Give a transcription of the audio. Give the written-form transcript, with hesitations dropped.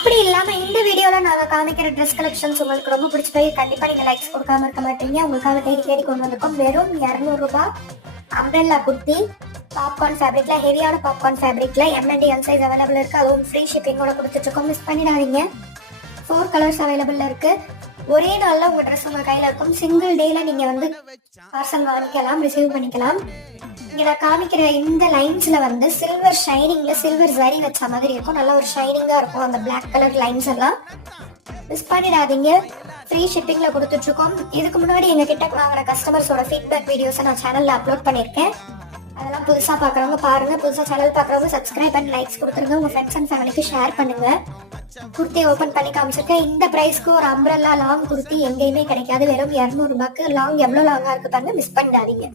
அப்படி இல்லாம இந்த வீடியோல நாங்க காமிக்கிற ட்ரெஸ் கலெக்ஷன்ஸ் உங்களுக்கு ரொம்ப பிடிச்சி போய் கண்டிப்பா நீங்க லைக்ஸ் கொடுக்காம இருக்க மாட்டீங்க. உங்களுக்காக தேடி தேடி கொண்டு வந்திருக்கோம். வெறும் 200 ரூபாய் அம்ப்ரெல்லா குர்த்தி பாப்கார்ன் ஃபேப்ரிக்ல, ஹெவியான பாப்கார்ன் ஃபேப்ரிக்ல M&L சைஸ் அவைலபிள் இருக்கு. அதுவும் ஃப்ரீ ஷிப்பிங்கோட கொடுத்துட்டு இருக்கோம். மிஸ் பண்ணிடாதீங்க. 4 கலர்ஸ் அவைலபிள் இருக்கு. ஒரே நாள்ல உங்க ட்ரெஸ் உங்க கையில இருக்கும். சிங்கிள் டேல நீங்க வந்து பார்சல் வாங்கிக்கலாம், ரிசீவ் பண்ணிக்கலாம். இங்க நான் காமிக்கிற இந்த லைன்ஸ்ல வந்து சில்வர் ஷைனிங்ல சில்வர் ஜரி வச்ச மாதிரி இருக்கும். நல்ல ஒரு ஷைனிங்கா இருக்கும் அந்த பிளாக் கலர் லைன்ஸ் எல்லாம். மிஸ் பண்ணிடாதீங்க. ஃப்ரீ ஷிப்பிங்ல கொடுத்துட்டு இருக்கோம். இதுக்கு முன்னாடி எங்க கிட்ட வாங்குற கஸ்டமர்ஸோட ஃபீட்பேக் வீடியோஸை நான் சேனல்ல அப்லோட் பண்ணிருக்கேன். அதெல்லாம் புதுசா பாக்குறவங்க பாருங்க. புதுசா சேனல் பாக்குறவங்க சப்ஸ்கிரைப் பண்ணி லைக்ஸ் கொடுத்துருங்க. உங்க ஃப்ரெண்ட்ஸ் அண்ட் ஃபேமிலிக்கு ஷேர் பண்ணுங்க. குர்த்தி ஓபன் பண்ணி காமிச்சிருக்கேன். இந்த பிரைஸ்க்கு ஒரு அம்ப்ரெல்லா லாங் குர்த்தி எங்கேயுமே கிடைக்காது. வெறும் 200 ரூபாய்க்கு. லாங் எவ்வளவு லாங்கா இருக்கு பாருங்க. மிஸ் பண்ணிடாதீங்க.